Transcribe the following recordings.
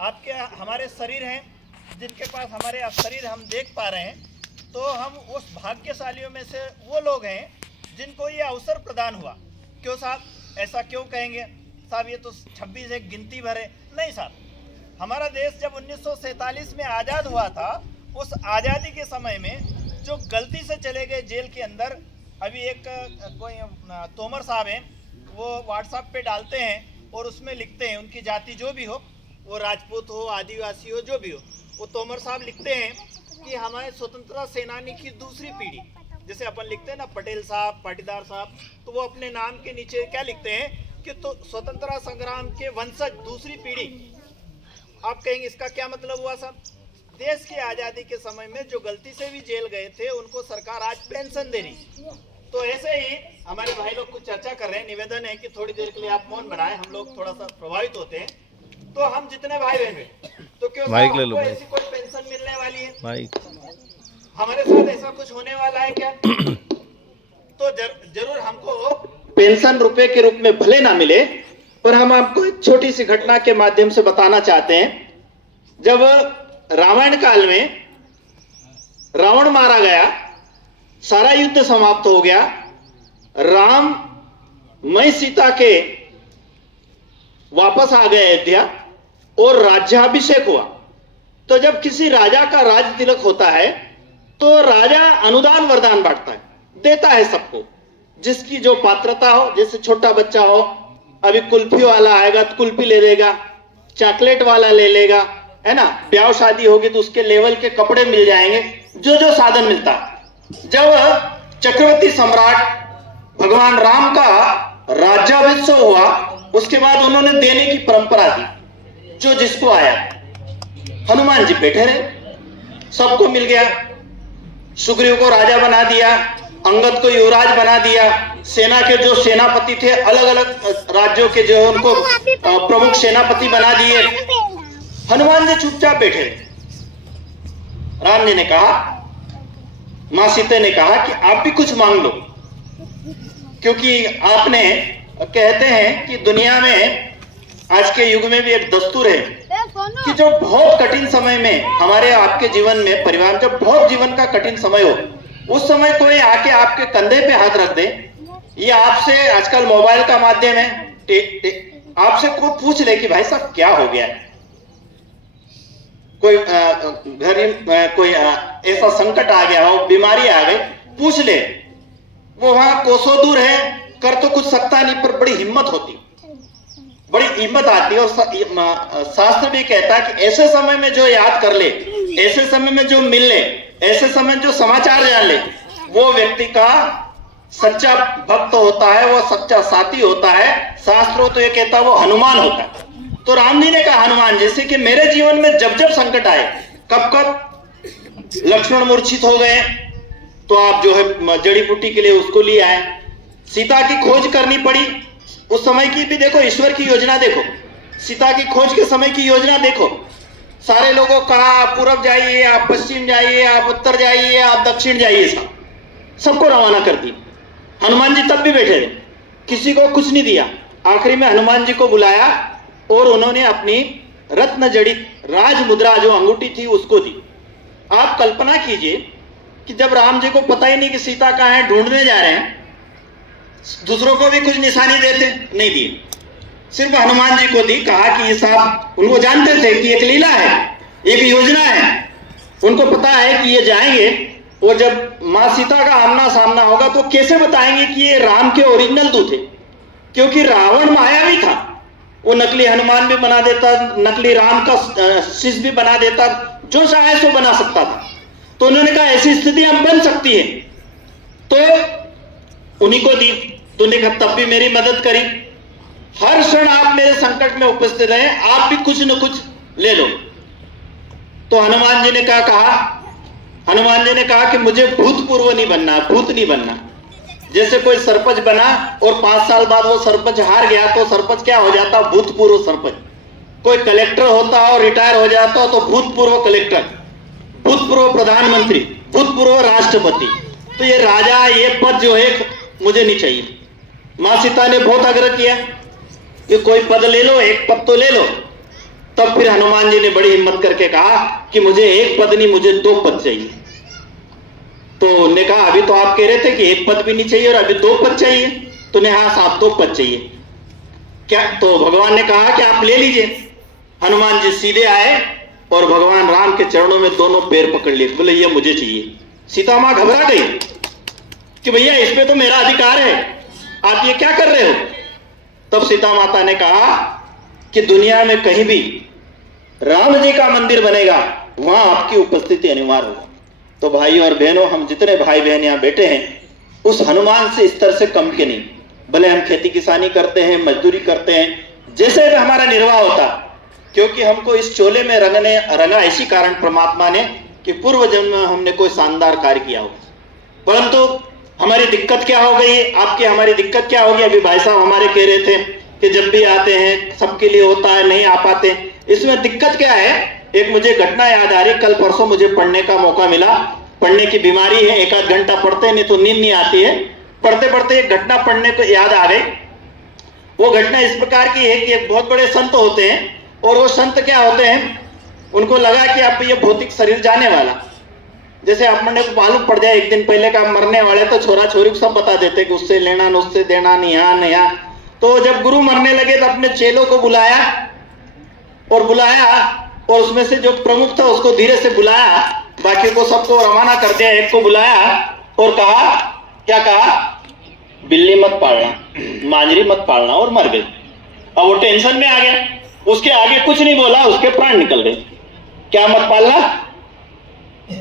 आपके हमारे शरीर हैं, जिनके पास हमारे शरीर हम देख पा रहे हैं, तो हम उस भाग्यशालियों में से वो लोग हैं जिनको ये अवसर प्रदान हुआ। क्यों साहब, ऐसा क्यों कहेंगे साहब, ये तो 26 एक गिनती भर है? नहीं साहब, हमारा देश जब 1947 में आज़ाद हुआ था, उस आज़ादी के समय में जो गलती से चले गए जेल के अंदर, अभी एक कोई तोमर साहब हैं, वो व्हाट्सएप पे डालते हैं और उसमें लिखते हैं, उनकी जाति जो भी हो, वो राजपूत हो, आदिवासी हो, जो भी हो, वो तोमर साहब लिखते हैं कि हमारे स्वतंत्रता सेनानी की दूसरी पीढ़ी, जैसे अपन लिखते हैं ना पटेल साहब, पाटीदार साहब, तो वो अपने नाम के नीचे क्या लिखते हैं कि तो स्वतंत्रता संग्राम के वंशज दूसरी पीढ़ी। आप कहेंगे इसका क्या मतलब हुआ साहब? देश की आज़ादी के समय में जो गलती से भी जेल गए थे उनको सरकार आज पेंशन दे रही। तो ऐसे ही हमारे भाई लोग कुछ चर्चा कर रहे हैं, निवेदन है कि थोड़ी देर के लिए आप मौन बनाएं, हम लोग थोड़ा सा प्रभावित होते हैं। तो हम जितने भाई बहन हैं, तो क्यों हमको ऐसी कोई पेंशन मिलने वाली है? हमारे साथ ऐसा कुछ होने वाला है क्या? तो जरूर हमको पेंशन रुपए के रूप में भले ना मिले, पर हम आपको एक छोटी सी घटना के माध्यम से बताना चाहते हैं। जब रामायण काल में रावण मारा गया, सारा युद्ध समाप्त हो गया, राम मैं सीता के वापस आ गए अयोध्या और राज्याभिषेक हुआ। तो जब किसी राजा का राज तिलक होता है तो राजा अनुदान वरदान बांटता है, देता है सबको, जिसकी जो पात्रता हो। जैसे छोटा बच्चा हो, अभी कुल्फी वाला आएगा तो कुल्फी ले लेगा, चॉकलेट वाला ले लेगा, है ना, ब्याह शादी होगी तो उसके लेवल के कपड़े मिल जाएंगे, जो जो साधन मिलता। जब चक्रवर्ती सम्राट भगवान राम का राज्याभिषेक हुआ, उसके बाद उन्होंने देने की परंपरा दी, जो जिसको आया। हनुमान जी बैठे रहे, सबको मिल गया। सुग्रीव को राजा बना दिया, अंगद को युवराज बना दिया, सेना के जो सेनापति थे अलग अलग राज्यों के जो उनको प्रमुख सेनापति बना दिए। हनुमान जी चुपचाप बैठे। राम जी ने कहा, मां सीता ने कहा कि आप भी कुछ मांग लो, क्योंकि आपने, कहते हैं कि दुनिया में आज के युग में भी एक दस्तूर है कि जो बहुत कठिन समय में हमारे आपके जीवन में, परिवार जब बहुत जीवन का कठिन समय हो, उस समय कोई आके आपके कंधे पे हाथ रख दे, ये आपसे आजकल मोबाइल का माध्यम है, आपसे कोई पूछ ले कि भाई साहब क्या हो गया है, कोई घर कोई ऐसा संकट आ गया हो, बीमारी आ गई, पूछ ले। वो वहां कोसों दूर है, कर तो कुछ सकता नहीं, पर बड़ी हिम्मत होती, बड़ी हिम्मत आती है। और शास्त्र भी कहता है कि ऐसे समय में जो याद कर ले, ऐसे समय में जो मिल ले, ऐसे समय जो समाचार जान ले, वो व्यक्ति का सच्चा भक्त होता है, वो सच्चा साथी होता है। शास्त्रों तो ये कहता है वो हनुमान होता है। तो राम जी ने कहा, हनुमान जैसे कि मेरे जीवन में जब जब संकट आए, कब कब लक्ष्मण मूर्छित हो गए तो आप जो है जड़ी बूटी के लिए उसको लिए आए, सीता की खोज करनी पड़ी, उस समय की भी देखो, ईश्वर की योजना देखो, सीता की खोज के समय की योजना देखो। सारे लोगों को कहा आप पूरब जाइए, आप पश्चिम जाइए, आप उत्तर जाइए, आप दक्षिण जाइए, सबको रवाना कर दी। हनुमान जी तब भी बैठे थे, किसी को कुछ नहीं दिया। आखिरी में हनुमान जी को बुलाया और उन्होंने अपनी रत्न जड़ित राज मुद्रा जो अंगूठी थी उसको दी। आप कल्पना कीजिए कि जब राम जी को पता ही नहीं कि सीता कहाँ है, ढूंढने जा रहे हैं, दूसरों को भी कुछ निशानी देते, नहीं दिए, सिर्फ हनुमान जी को दी। कहा कि ये साहब, उनको जानते थे कि एक लीला है, एक योजना है, उनको पता है कि ये जाएंगे और जब मां सीता का आमना सामना होगा तो कैसे बताएंगे कि ये राम के ओरिजिनल दूत थे, क्योंकि रावण मायावी था, वो नकली हनुमान भी बना देता, नकली राम का शिष्य भी बना देता, जो चाहे सो बना सकता था। तो उन्होंने कहा ऐसी स्थिति हम बन सकती है, तो उन्हीं को दी। तो उन्होंने कहा तब भी मेरी मदद करी, हर क्षण आप मेरे संकट में उपस्थित रहे, आप भी कुछ न कुछ ले लो। तो हनुमान जी ने क्या कहा? हनुमान जी ने कहा कि मुझे भूतपूर्व नहीं बनना, भूत नहीं बनना। जैसे कोई सरपंच बना और 5 साल बाद वो सरपंच हार गया तो सरपंच क्या हो जाता? भूतपूर्व सरपंच। कोई कलेक्टर होता और रिटायर हो जाता तो भूतपूर्व कलेक्टर, भूतपूर्व प्रधानमंत्री, भूतपूर्व राष्ट्रपति। तो ये राजा, ये पद जो है मुझे नहीं चाहिए। मां सीता ने बहुत आग्रह किया कि कोई पद ले लो, एक पद तो ले लो। तब फिर हनुमान जी ने बड़ी हिम्मत करके कहा कि मुझे एक पद नहीं, मुझे 2 पद चाहिए। तो उन्होंने कहा अभी तो आप कह रहे थे कि 1 पद भी नहीं चाहिए और अभी 2 पद चाहिए। तो ने हाँ साहब 2 पद चाहिए क्या? तो भगवान ने कहा कि आप ले लीजिए। हनुमान जी सीधे आए और भगवान राम के चरणों में दोनों पैर पकड़ लिए, बोले ये मुझे चाहिए। सीता मां घबरा गई कि भैया इस पे तो मेरा अधिकार है, आप ये क्या कर रहे हो? तब सीता माता ने कहा कि दुनिया में कहीं भी राम जी का मंदिर बनेगा वहां आपकी उपस्थिति अनिवार्य होगी। तो भाइयों और बहनों, हम जितने भाई बहन यहां बैठे हैं उस हनुमान से इस तरह से कम के नहीं। भले हम खेती किसानी करते हैं, मजदूरी करते हैं, जैसे भी हमारा निर्वाह होता, क्योंकि हमको इस चोले में रंगा इसी कारण परमात्मा ने कि पूर्व जन्म में हमने कोई शानदार कार्य किया हो। परंतु हमारी दिक्कत क्या हो गई, आपकी हमारी दिक्कत क्या होगी? अभी भाई साहब हमारे कह रहे थे कि जब भी आते हैं सबके लिए होता है, नहीं आ पाते। इसमें दिक्कत क्या है? एक मुझे घटना याद आ रही, कल परसों मुझे पढ़ने का मौका मिला। पढ़ने की बीमारी है, 1 आध घंटा पढ़ते हैं, नहीं तो नींद नहीं आती है। पढ़ते पढ़ते एक घटना पढ़ने को याद आ गई। वो घटना इस प्रकार की है कि एक बहुत बड़े संत होते हैं और वो संत क्या होते हैं, उनको लगा कि अब ये भौतिक शरीर जाने वाला, जैसे अपने को मालूम पड़ जाए 1 दिन पहले का मरने वाले, तो छोरा छोरी को सब बता देते कि उससे लेना न उससे देना, नहीं यहाँ नहीं यहाँ। तो जब गुरु मरने लगे तो अपने चेलों को बुलाया और उसमें से जो प्रमुख था उसको धीरे से बुलाया, बाकी को सबको रवाना कर दिया, एक को बुलाया और कहा, क्या कहा? बिल्ली मत पालना, मांजरी मत पालना, और मर गई। अब वो टेंशन में आ गया, उसके आगे कुछ नहीं बोला, उसके प्राण निकल गए। क्या मत पालना?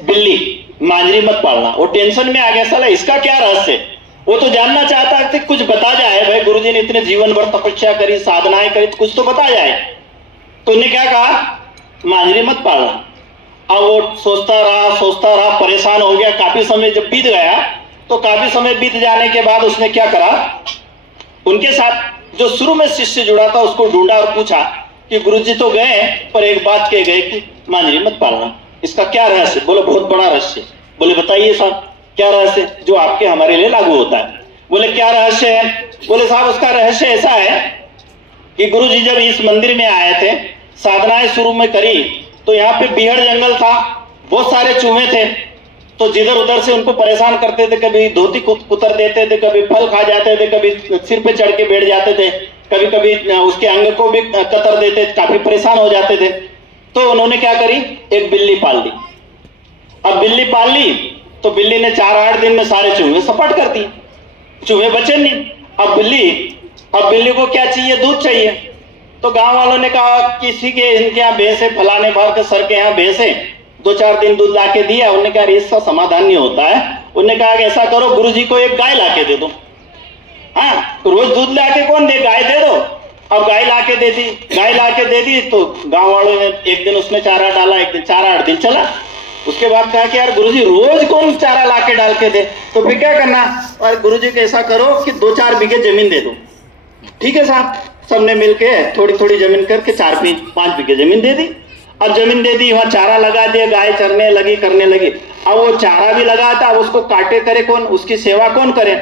बिल्ली, मांजरी मत पालना। वो टेंशन में आ गया, साला इसका क्या रहस्य? वो तो जानना चाहता था, कुछ बता जाए, भाई गुरुजी ने इतने जीवन भर तपस्या करी, साधनाएं करी, तो कुछ तो बता जाए। तो उन्हें क्या कहा? मांजरी मत पालना। अब वो सोचता रहा, परेशान हो गया। काफी समय जब बीत गया, तो काफी समय बीत जाने के बाद उसने क्या करा, उनके साथ जो शुरू में शिष्य जुड़ा था उसको ढूंढा और पूछा कि गुरुजी तो गए पर एक बात कह गए कि मांजरी मत पालना, इसका क्या रहस्य? बोले बहुत बड़ा रहस्य। बोले बताइए साहब क्या रहस्य जो आपके हमारे लिए लागू होता है? बोले क्या रहस्य है? बोले साहब उसका रहस्य ऐसा है कि गुरुजी जब इस मंदिर में आए थे, साधनाएं शुरू में करी, तो यहाँ पे बीहड़ जंगल था, बहुत सारे चूहे थे, तो जिधर उधर से उनको परेशान करते थे। कभी धोती कुतर देते थे, कभी फल खा जाते थे, कभी सिर पे चढ़ के बैठ जाते थे, कभी कभी उसके अंग को भी कतर देते, काफी परेशान हो जाते थे। तो उन्होंने क्या करी, एक बिल्ली पाल ली। अब बिल्ली पाल ली तो बिल्ली ने 4-8 दिन में सारे चूहे सपाट कर दिए, चूहे बचे नहीं। अब बिल्ली को क्या चाहिए? दूध चाहिए। तो गांव वालों ने कहा किसी के इनके यहाँ भैंस है, फलाने बार के सर के यहाँ भैंस है, 2-4 दिन दूध लाके दिया। उन्होंने कहा इसका समाधान नहीं होता है। उन्होंने कहा कि ऐसा करो, गुरुजी को एक गाय लाके दे दो। हाँ, रोज दूध लाके कौन दे, गाय दे दो। अब गाय लाके दे दी। तो गांव वालों ने एक दिन उसमें चारा डाला, एक दिन चारा, 8 दिन चला। उसके बाद कहा कि यार गुरुजी रोज कौन चारा लाके डाल के दे, तो फिर क्या करना? और गुरुजी को ऐसा करो कि 2-4 बीघे जमीन दे दो। ठीक है साहब, सबने मिलके थोड़ी थोड़ी जमीन करके 4-5 बीघे जमीन दे दी। अब जमीन दे दी, वहां चारा लगा दिया, गाय चरने लगी, करने लगी। अब वो चारा भी लगा था, अब उसको काटे करे कौन, उसकी सेवा कौन करे?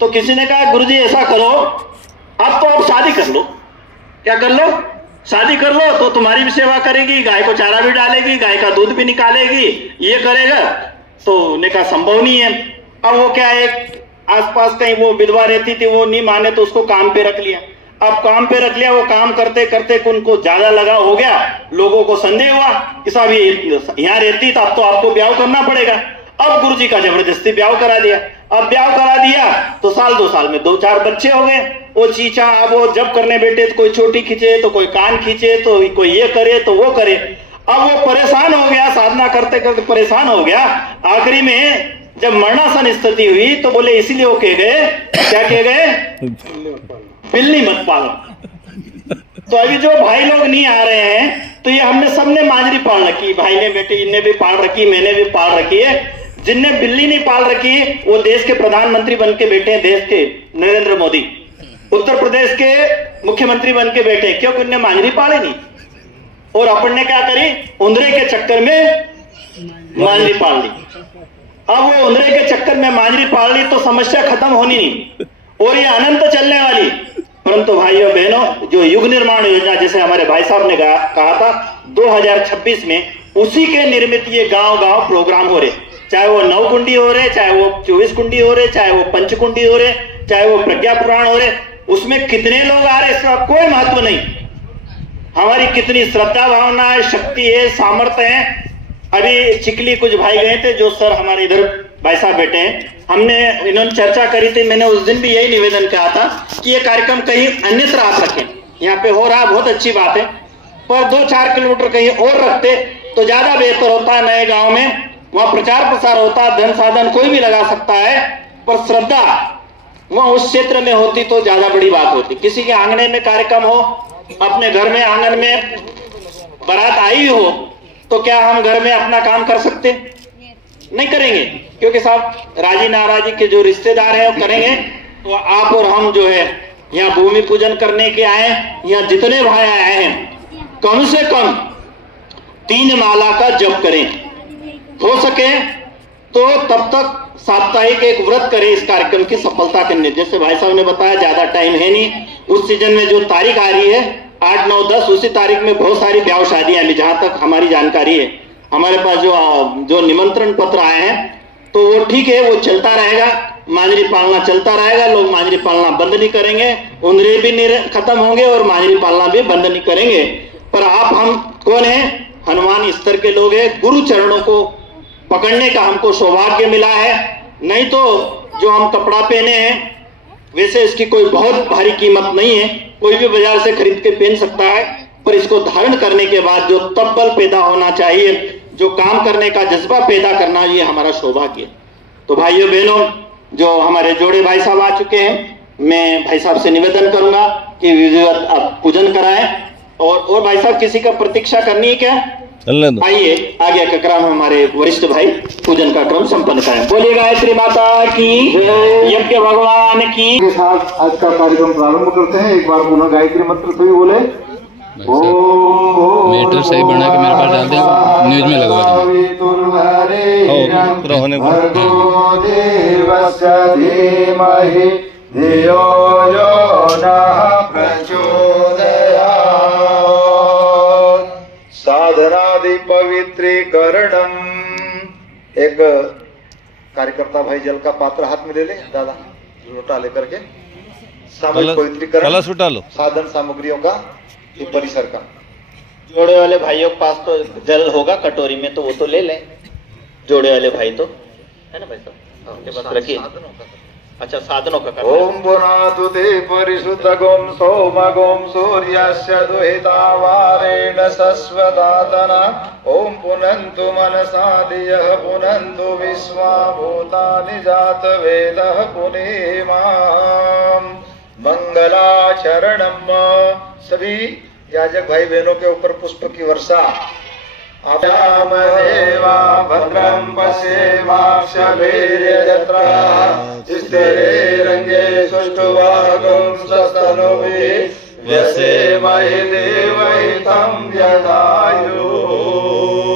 तो किसी ने कहा गुरुजी ऐसा करो, अब तो आप शादी कर लो। क्या कर लो? शादी कर लो, तो तुम्हारी भी सेवा करेगी, गाय को चारा भी डालेगी, गाय का दूध भी निकालेगी, ये करेगा। तो ने कहा संभव नहीं है। अब वो क्या है, आसपास कहीं वो विधवा रहती थी, वो नहीं माने तो उसको काम पे रख लिया। अब काम पे रख लिया, वो काम करते करते उनको ज्यादा लगा हो गया, लोगों को संदेह हुआ कि साहब ये यहाँ रहती तो अब तो आपको ब्याह करना पड़ेगा। अब गुरुजी का जबरदस्ती ब्याह करा दिया। अब ब्याह करा दिया तो 1-2 साल में 2-4 बच्चे हो गए। वो चीचा, अब वो जब करने बैठे तो कोई चोटी खींचे, तो कोई कान खींचे, तो कोई ये करे तो वो करे। अब वो परेशान हो गया, साधना करते करते परेशान हो गया। आखिरी में जब मरणासन स्थिति हुई तो बोले इसीलिए वो कह गए, क्या कह गए? बिल्ली मत पालो। तो अभी जो भाई लोग नहीं आ रहे हैं, तो ये हमने सबने मांजरी पाल रखी, भाई ने बेटे इनने भी पाल रखी, मैंने भी पाल रखी है। जिनने बिल्ली नहीं पाल रखी वो देश के प्रधानमंत्री बन के बैठे हैं, देश के नरेंद्र मोदी, उत्तर प्रदेश के मुख्यमंत्री बन के बैठे, क्योंकि उनने मांजरी पाली नहीं। और अपन ने क्या करी, उंदरे के चक्कर में मांजरी पाल ली। अब वो उंदरे के चक्कर में मांजरी पाल ली तो समस्या खत्म होनी नहीं, और ये अनंत चलने वाली। परंतु भाइयों बहनों, जो युग निर्माण योजना जैसे हमारे भाई साहब ने कहा था 2026 में, उसी के निर्मित ये गांव-गांव प्रोग्राम हो रहे, चाहे वो 9 कुंडी हो रहे, चाहे वो 24 कुंडी हो रहे, चाहे वो 5 कुंडी हो रहे, चाहे वो प्रज्ञा पुराण हो रहे, उसमें कितने लोग आ रहे इसका कोई महत्व नहीं। हमारी कितनी श्रद्धा भावना है, शक्ति है, सामर्थ्य है। अभी चिकली कुछ भाई गए थे, जो सर हमारे इधर भाई साहब बैठे हैं, इन्होंने चर्चा करी थी। मैंने उस दिन भी यही निवेदन किया था कि ये कार्यक्रम कहीं अन्यत्र आप रखें, यहाँ पे हो रहा बहुत अच्छी बात है, पर 2-4 किलोमीटर कहीं और रखते तो ज्यादा बेहतर होता। नए गांव में वहां प्रचार प्रसार होता, धन साधन कोई भी लगा सकता है, पर श्रद्धा वहां उस क्षेत्र में होती तो ज्यादा बड़ी बात होती। किसी के आंगने में कार्यक्रम हो, अपने घर में आंगन में बारात आई हो, तो क्या हम घर में अपना काम कर सकते? नहीं करेंगे, क्योंकि साहब राजी नाराजी के जो रिश्तेदार हैं वो करेंगे। तो आप और हम जो है यहाँ भूमि पूजन करने के आए, यहाँ जितने भाई आए हैं, कम से कम 3 माला का जप करें, हो सके तो तब तक साप्ताहिक एक व्रत करें इस कार्यक्रम की सफलता के लिए। जैसे भाई साहब ने बताया ज्यादा टाइम है नहीं, उस सीजन में जो तारीख आ रही है 8, 9, 10, उसी तारीख में बहुत सारी ब्याह शादियां अभी जहां तक हमारी जानकारी है। हमारे पास जो निमंत्रण पत्र आए हैं तो वो ठीक है, वो चलता रहेगा, मांजरी पालना चलता रहेगा, लोग मांजरी पालना बंद नहीं करेंगे, उंदरे भी खत्म होंगे और मांजरी पालना भी बंद नहीं करेंगे। पर आप हम कौन है? हनुमान स्तर के लोग हैं। गुरु चरणों को पकड़ने का हमको सौभाग्य मिला है। नहीं तो जो हम कपड़ा पहने हैं वैसे इसकी कोई बहुत भारी कीमत नहीं है, कोई भी बाजार से खरीद के पहन सकता है, पर इसको धारण करने के बाद जो तब्बल पैदा होना चाहिए, जो काम करने का जज्बा पैदा करना, ये हमारा सौभाग्य है। तो भाइयों बहनों, जो हमारे जोड़े भाई साहब आ चुके हैं, मैं भाई साहब से निवेदन करूंगा कि विधिवत आप पूजन कराएं। और भाई साहब किसी का प्रतीक्षा करनी है क्या? आइए आगे के क्रम हमारे वरिष्ठ भाई पूजन का क्रम संपन्न करें। बोलिए गायत्री माता की, यज्ञ भगवान की। के साथ आज का कार्यक्रम प्रारंभ करते हैं। एक बार पुनः गायत्री मंत्र सभी बोले। मीटर सही बना के मेरे पास डाल दें, न्यूज में लगवा दें। पूरा होने साधनादि पवित्रीकरणम। एक कार्यकर्ता भाई जल का पात्र हाथ में ले ले, दादा लोटा लेकर के सामूहिक पवित्रीकरण साधन सामग्रियों का, ये परिसर का। जोड़े वाले भाइयों के पास तो जल होगा कटोरी में, तो वो तो ले लें। जोड़े वाले भाई तो है ना भाई साहब, उनके पास रखिए। अच्छा, साधनों का ओम पुनातु ते परिशुद्धगोम सोमगोम सूर्यस्य दुहितावारेण सस्वदातना। ओम पुनन्तु मनसा धियः पुनन्तु विश्वा भूतानि जातवेदः पुनीमाम् मंगलाचरणम्। सभी याजक भाई बहनों के ऊपर पुष्प की वर्षा। देवा भद्रं पश्येमाक्षभिर्यजत्राः स्थिरैरङ्गे सुष्ठुवागुं स्वस्तनुभिः व्यसेमहि देवहितं यदायुः।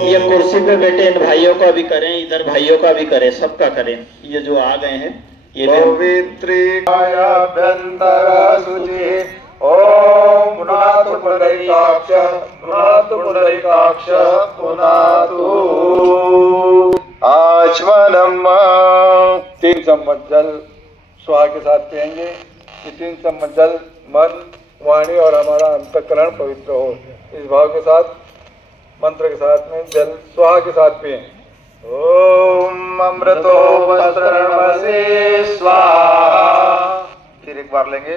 ये कुर्सी पे बैठे इन भाइयों का भी करें, इधर भाइयों का भी करें, सबका करें। ये जो आ गए हैं ये पवित्रीकायाभ्यन्तर शुचि। ओम पुनातु पुंडरीकाक्ष पुनातु पुंडरीकाक्ष पुनातु आचमनम। 3 चम्मच जल स्वाहा के साथ पिएंगे। ये 3 चम्मच जल मन, वाणी और हमारा अंतःकरण पवित्र हो, इस भाव के साथ मंत्र के साथ में जल स्वाहा के साथ पिए। ओम अमृतो वस्त्रणमसि स्वाहा। फिर एक बार लेंगे।